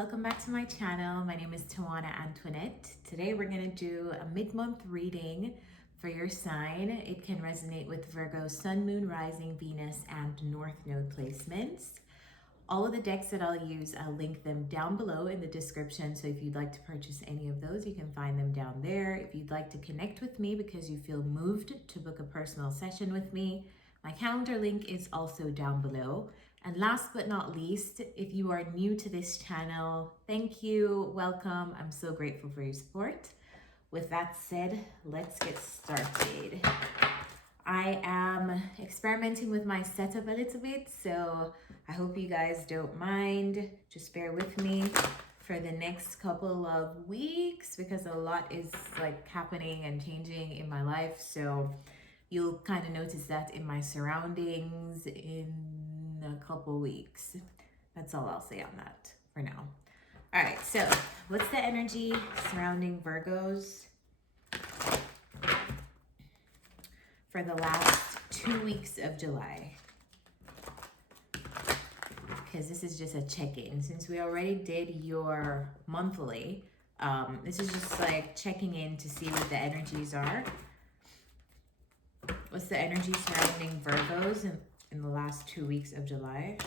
welcome back to my channel. My name is Tawana Antoinette. Today we're going to do a mid-month reading for your sign. It can resonate with Virgo, Sun, Moon, Rising, Venus, and North Node placements. All of the decks that I'll use, I'll link them down below in the description. So if you'd like to purchase any of those, you can find them down there. If you'd like to connect with me because you feel moved to book a personal session with me, my calendar link is also down below. And last but not least, if you are new to this channel, thank you, welcome. I'm so grateful for your support. With that said, let's get started. I am experimenting with my setup a little bit, so I hope you guys don't mind. Just bear with me for the next couple of weeks because a lot is like happening and changing in my life. So you'll kind of notice that in my surroundings in a couple weeks. That's all I'll say on that for now. All right, so what's the energy surrounding Virgos for the last 2 weeks of July? Because this is just a check-in. Since we already did your monthly, this is just like checking in to see what the energies are. What's the energy surrounding Virgos in the last 2 weeks of July?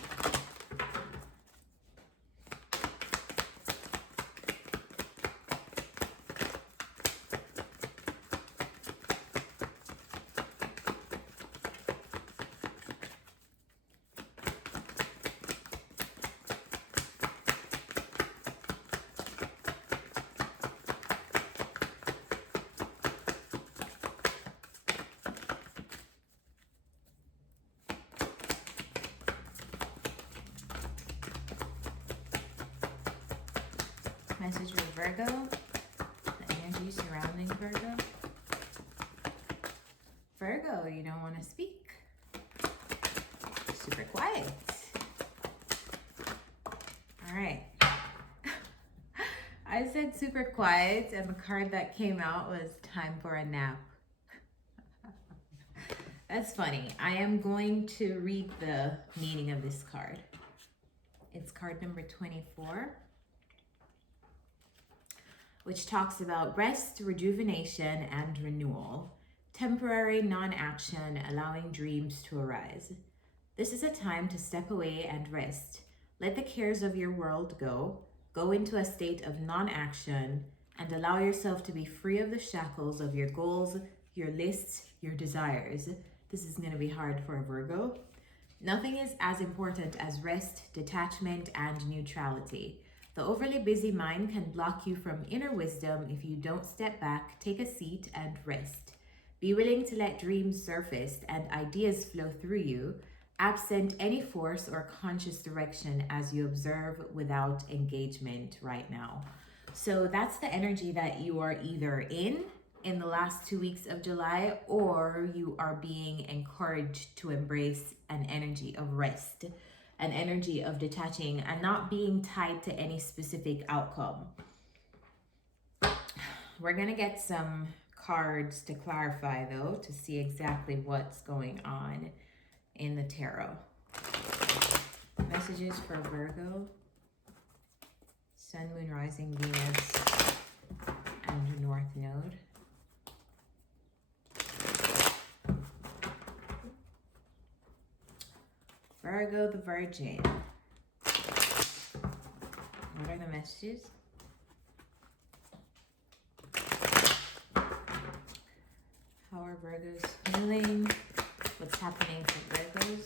Message with Virgo, the energy surrounding Virgo. Virgo, you don't want to speak. Super quiet. All right. I said super quiet, and the card that came out was time for a nap. That's funny. I am going to read the meaning of this card. It's card number 24. Which talks about rest, rejuvenation, and renewal. Temporary non-action, allowing dreams to arise. This is a time to step away and rest. Let the cares of your world go. Go into a state of non-action and allow yourself to be free of the shackles of your goals, your lists, your desires. This is going to be hard for a Virgo. Nothing is as important as rest, detachment, and neutrality. The overly busy mind can block you from inner wisdom if you don't step back, take a seat, and rest. Be willing to let dreams surface and ideas flow through you, absent any force or conscious direction as you observe without engagement right now. So that's the energy that you are either in the last 2 weeks of July, or you are being encouraged to embrace an energy of rest. An energy of detaching and not being tied to any specific outcome. We're going to get some cards to clarify, though, to see exactly what's going on in the tarot. Messages for Virgo, Sun, Moon, Rising, Venus, and North Node. Virgo the Virgin. What are the messages? How are Virgos feeling? What's happening for Virgos?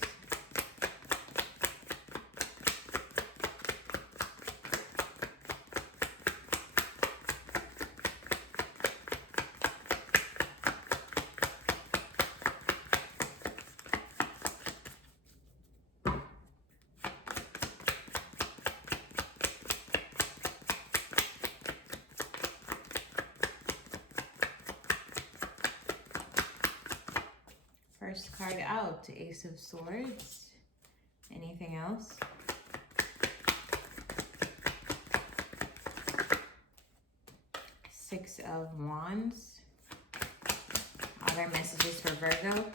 First card out, Ace of Swords. Anything else? Six of Wands. Other messages for Virgo.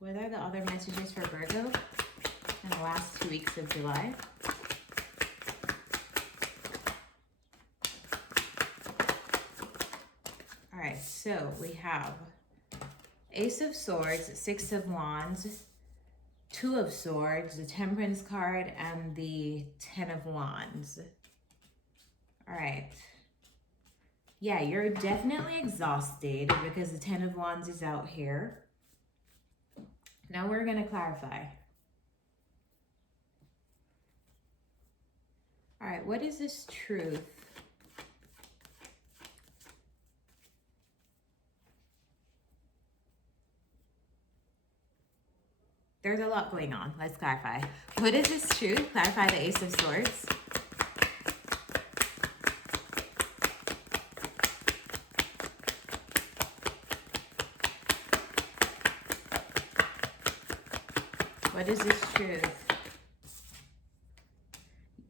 What are the other messages for Virgo in the last 2 weeks of July? All right, so we have Ace of Swords, Six of Wands, Two of Swords, the Temperance card, and the Ten of Wands. All right. Yeah, you're definitely exhausted because the Ten of Wands is out here. Now we're going to clarify. All right, what is this truth? There's a lot going on. Let's clarify. What is this truth? Clarify the Ace of Swords. What is this truth?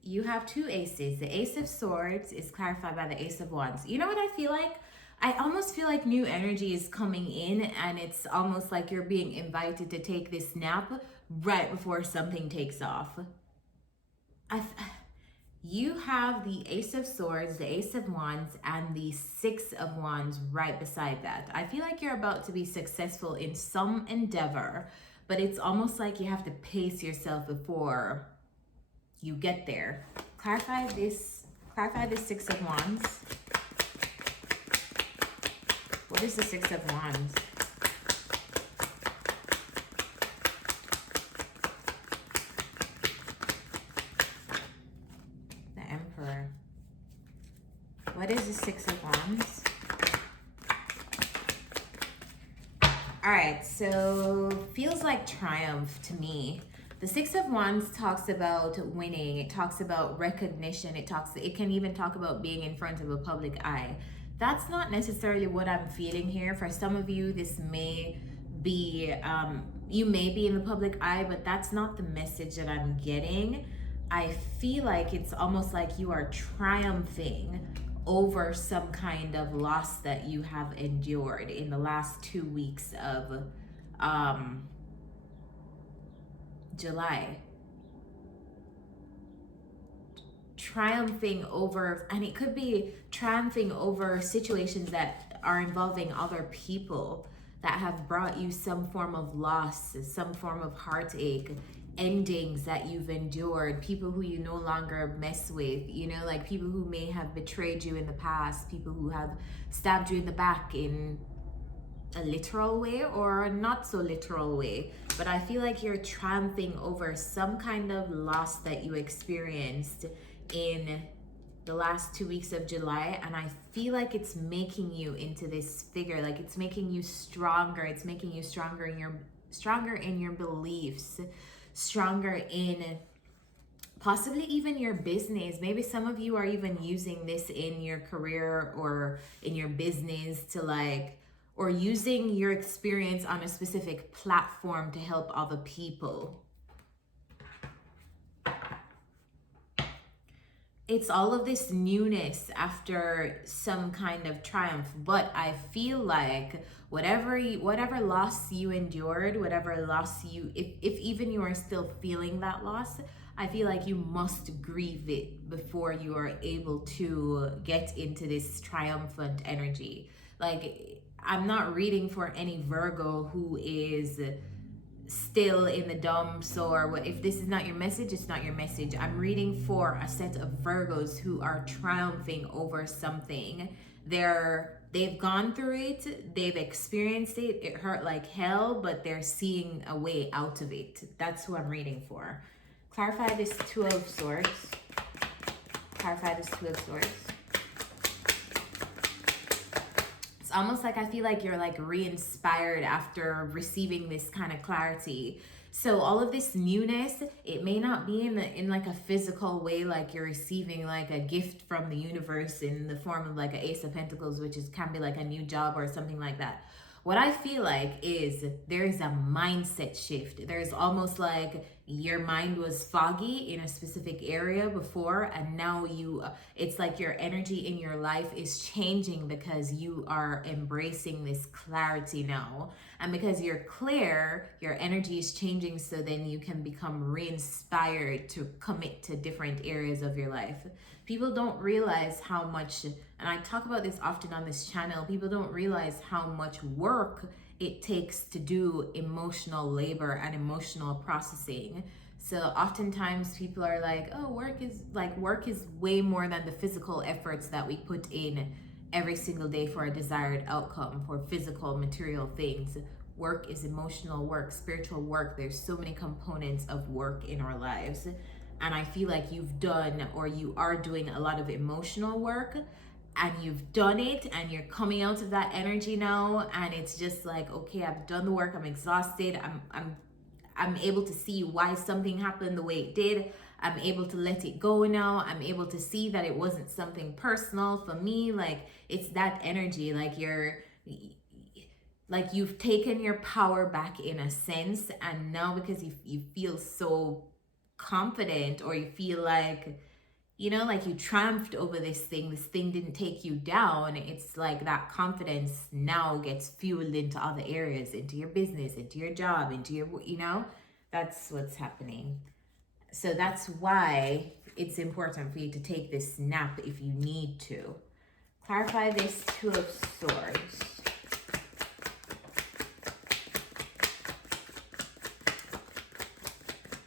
You have two aces. The Ace of Swords is clarified by the Ace of Wands. You know what I feel like? I almost feel like new energy is coming in, and it's almost like you're being invited to take this nap right before something takes off. You have the Ace of Swords, the Ace of Wands, and the Six of Wands right beside that. I feel like you're about to be successful in some endeavor, but it's almost like you have to pace yourself before you get there. Clarify this Six of Wands. What is the Six of Wands? The Emperor. What is the Six of Wands? All right, so feels like triumph to me. The Six of Wands talks about winning. It talks about recognition. It can even talk about being in front of a public eye. That's not necessarily what I'm feeling here. For some of you, this may be, you may be in the public eye, but that's not the message that I'm getting. I feel like it's almost like you are triumphing over some kind of loss that you have endured in the last 2 weeks of July. Triumphing over, and it could be triumphing over situations that are involving other people that have brought you some form of loss, some form of heartache, endings that you've endured, people who you no longer mess with, you know, like people who may have betrayed you in the past, people who have stabbed you in the back in a literal way or a not so literal way. But I feel like you're triumphing over some kind of loss that you experienced in the last 2 weeks of July, and I feel like it's making you into this figure, like it's making you stronger. It's making you stronger in your beliefs, stronger in possibly even your business. Maybe some of you are even using this in your career or in your business to like, or using your experience on a specific platform to help other people. It's all of this newness after some kind of triumph, but I feel like whatever loss you endured, whatever loss you, if even you are still feeling that loss, I feel like you must grieve it before you are able to get into this triumphant energy. Like, I'm not reading for any Virgo who is still in the dumps, or what. If this is not your message, it's not your message. I'm reading for a set of Virgos who are triumphing over something. They've gone through it, they've experienced it, it hurt like hell, but they're seeing a way out of it. That's who I'm reading for. Clarify this Two of Swords. Clarify this Two of Swords. It's almost like I feel like you're like re-inspired after receiving this kind of clarity. So all of this newness, it may not be in like a physical way, like you're receiving like a gift from the universe in the form of like an Ace of Pentacles, which can be like a new job or something like that. What I feel like is there's a mindset shift. There's almost like your mind was foggy in a specific area before, and now it's like your energy in your life is changing because you are embracing this clarity now. And because you're clear, your energy is changing, so then you can become re-inspired to commit to different areas of your life. People don't realize how much, and I talk about this often on this channel, people don't realize how much work it takes to do emotional labor and emotional processing. So oftentimes people are like, oh, work is way more than the physical efforts that we put in every single day for a desired outcome, for physical material things. Work is emotional work, spiritual work. There's so many components of work in our lives. And I feel like you've done, or you are doing, a lot of emotional work, and you've done it, and you're coming out of that energy now, and it's just like, okay, I've done the work, I'm exhausted, I'm able to see why something happened the way it did. I'm able to let it go now. I'm able to see that it wasn't something personal for me. Like, it's that energy, like you've taken your power back in a sense, and now because you feel so confident, or you feel like, you know, like you triumphed over this thing didn't take you down. It's like that confidence now gets fueled into other areas, into your business, into your job, into your, you know, that's what's happening. So that's why it's important for you to take this nap if you need to. Clarify this Two of Swords.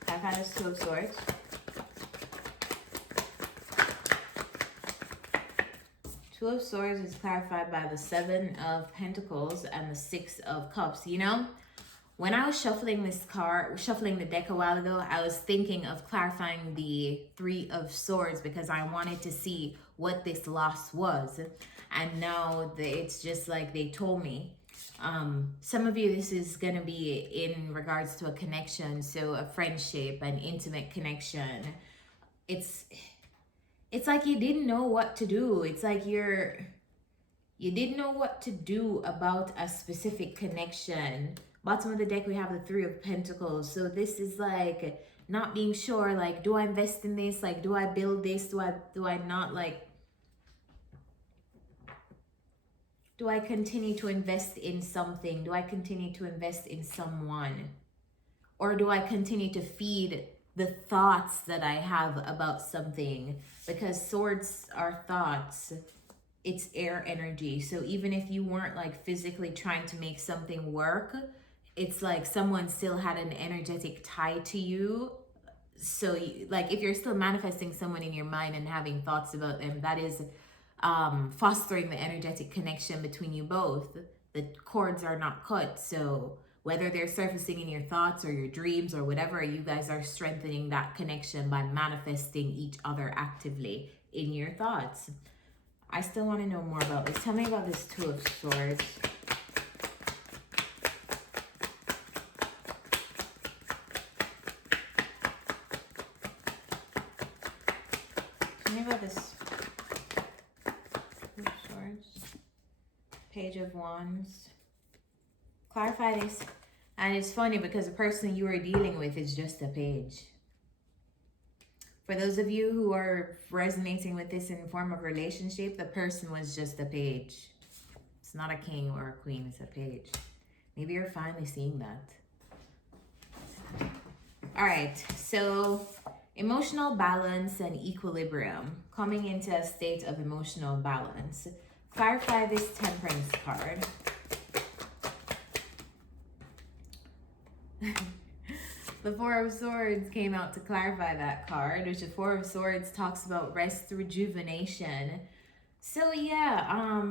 Clarify this Two of Swords. Two of Swords is clarified by the Seven of Pentacles and the Six of Cups. You know, when I was shuffling the deck a while ago, I was thinking of clarifying the Three of Swords because I wanted to see what this loss was. And now it's just like they told me. Some of you, this is going to be in regards to a connection, so a friendship, an intimate connection. It's like you didn't know what to do. It's like you didn't know what to do about a specific connection. Bottom of the deck, we have the Three of Pentacles. So this is like not being sure, like, do I invest in this? Like, do I build this? Do I not, like, do I continue to invest in something? Do I continue to invest in someone? Or do I continue to feed the thoughts that I have about something? Because swords are thoughts. It's air energy. So even if you weren't like physically trying to make something work, it's like someone still had an energetic tie to you. So like if you're still manifesting someone in your mind and having thoughts about them, that is fostering the energetic connection between you both. The cords are not cut. So whether they're surfacing in your thoughts or your dreams or whatever, you guys are strengthening that connection by manifesting each other actively in your thoughts. I still want to know more about this. Tell me about this Two of Swords. Tell me about this Two of Swords. Page of Wands. Clarify this. And it's funny because the person you are dealing with is just a page. For those of you who are resonating with this in form of relationship, the person was just a page. It's not a king or a queen, it's a page. Maybe you're finally seeing that. All right, so emotional balance and equilibrium. Coming into a state of emotional balance. Clarify this Temperance card. The Four of Swords came out to clarify that card, which the Four of Swords talks about rest, rejuvenation. So yeah,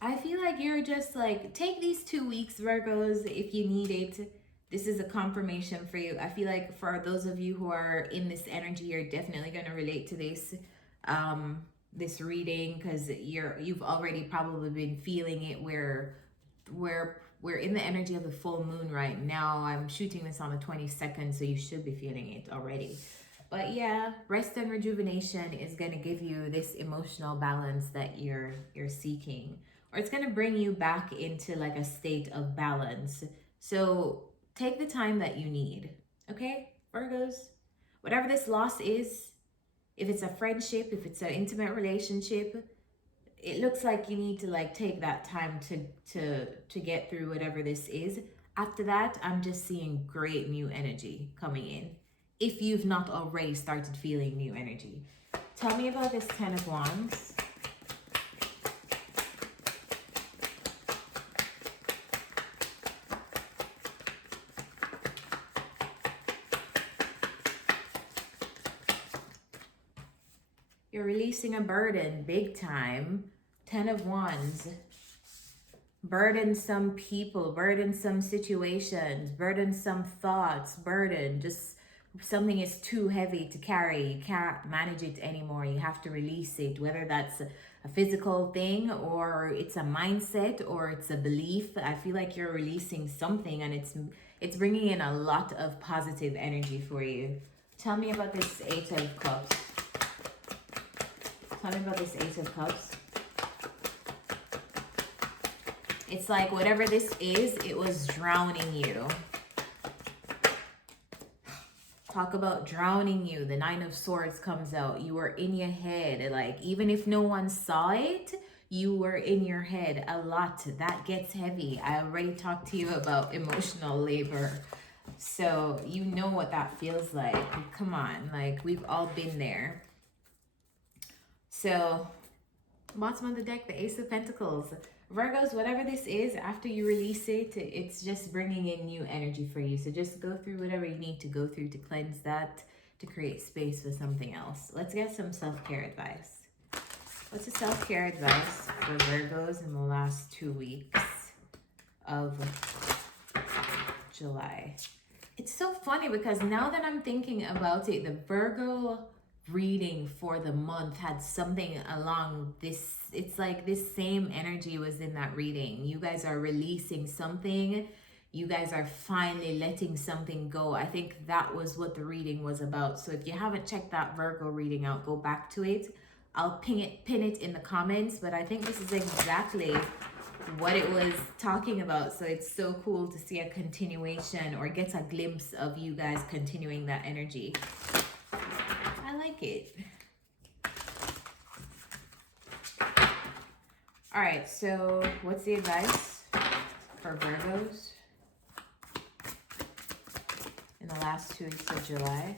I feel like you're just like, take these 2 weeks, Virgos, if you need it. This is a confirmation for you. I feel like for those of you who are in this energy, you're definitely going to relate to this this reading, because you've already probably been feeling it. We're in the energy of the full moon right now. I'm shooting this on the 22nd, so you should be feeling it already. But yeah, rest and rejuvenation is going to give you this emotional balance that you're seeking, or it's going to bring you back into like a state of balance. So take the time that you need, okay? Virgos. Whatever this loss is, if it's a friendship, if it's an intimate relationship, it looks like you need to like take that time to get through whatever this is. After that, I'm just seeing great new energy coming in. If you've not already started feeling new energy. Tell me about this Ten of Wands. You're releasing a burden, big time. 10 of Wands. Burdensome people, burdensome situations, burdensome thoughts, just something is too heavy to carry. You can't manage it anymore. You have to release it, whether that's a physical thing or it's a mindset or it's a belief. I feel like you're releasing something and it's bringing in a lot of positive energy for you. Tell me about this Eight of Cups. Tell me about this Eight of Cups. It's like whatever this is, it was drowning you. Talk about drowning you. The Nine of Swords comes out. You were in your head. Like, even if no one saw it, you were in your head a lot. That gets heavy. I already talked to you about emotional labor. So you know what that feels like. Come on. Like, we've all been there. So, bottom of the deck, the Ace of Pentacles. Virgos, whatever this is, after you release it, it's just bringing in new energy for you. So just go through whatever you need to go through to cleanse that, to create space for something else. Let's get some self-care advice. What's the self-care advice for Virgos in the last 2 weeks of July? It's so funny because now that I'm thinking about it, the Virgo reading for the month had something along this. It's like this same energy was in that reading. You guys are releasing something. You guys are finally letting something go. I think that was what the reading was about. So if you haven't checked that Virgo reading out, go back to it. I'll pin it in the comments, but I think this is exactly what it was talking about. So it's so cool to see a continuation or get a glimpse of you guys continuing that energy. I like it. All right, so what's the advice for Virgos in the last 2 weeks of July?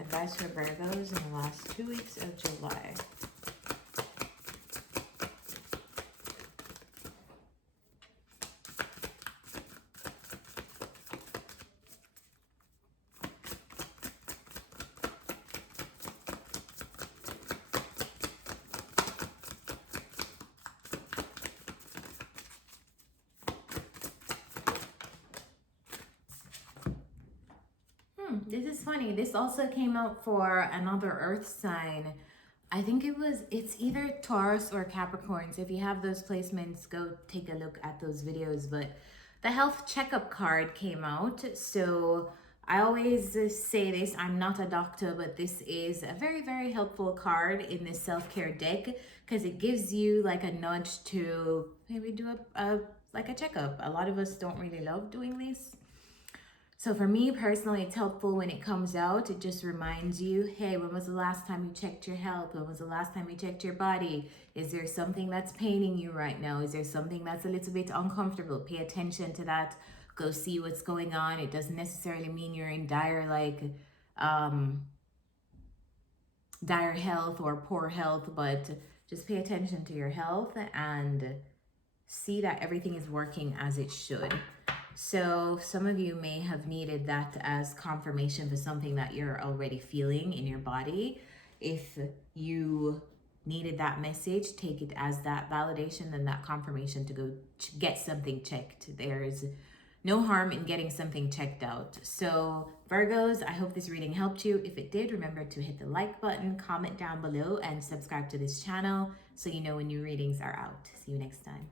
Advice for Virgos in the last 2 weeks of July. This is funny. This also came out for another earth sign. I think it's either Taurus or Capricorn. So if you have those placements, go take a look at those videos. But the health checkup card came out. So I always say this, I'm not a doctor, but this is a very, very helpful card in this self-care deck because it gives you like a nudge to maybe do a checkup. A lot of us don't really love doing this. So for me personally, it's helpful when it comes out. It just reminds you, hey, when was the last time you checked your health? When was the last time you checked your body? Is there something that's paining you right now? Is there something that's a little bit uncomfortable? Pay attention to that. Go see what's going on. It doesn't necessarily mean you're in dire health or poor health, but just pay attention to your health and see that everything is working as it should. So some of you may have needed that as confirmation for something that you're already feeling in your body. If you needed that message, take it as that validation and that confirmation to go get something checked. There's no harm in getting something checked out. So Virgos, I hope this reading helped you. If it did, remember to hit the like button, comment down below, and subscribe to this channel so you know when new readings are out. See you next time.